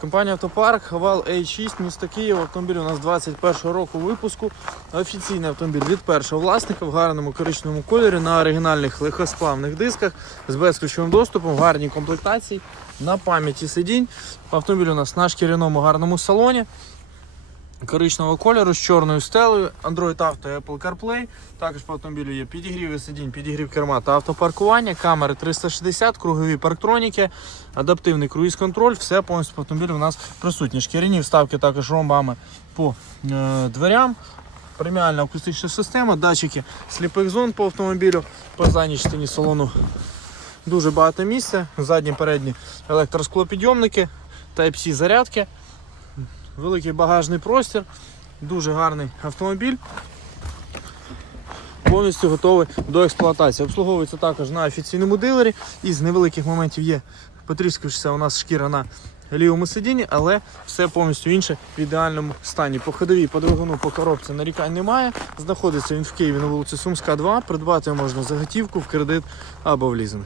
Компанія Автопарк, Хавал A6, місто Київ. Автомобіль у нас 21 року випуску. Офіційний автомобіль від першого власника в гарному коричневому кольорі на оригінальних легкосплавних дисках з безключовим доступом, в гарній комплектації, на пам'яті сидінь. Автомобіль у нас на шкіряному гарному салоні. Коричневого кольору з чорною стелею, Android Auto і Apple CarPlay. Також по автомобілю є підігріви сидінь, підігрів керма та автопаркування, камери 360, кругові парктроніки, адаптивний круїз-контроль. Все повністю по автомобілю у нас присутні. Шкіряні вставки також ромбами по е, дверям. Преміальна акустична система, датчики сліпих зон по автомобілю, по задній частині салону дуже багато місця. Задні передні електросклопідйомники, Type-C зарядки. Великий багажний простір, дуже гарний автомобіль. Повністю готовий до експлуатації. Обслуговується також на офіційному дилері. Із невеликих моментів є потріскавшися у нас шкіра на лівому сидінні, але все повністю інше в ідеальному стані. По ходовій, по двигуну, по коробці нарікань немає. Знаходиться він в Києві на вулиці Сумська, 2. Придбати можна за готівку в кредит або в лізинг.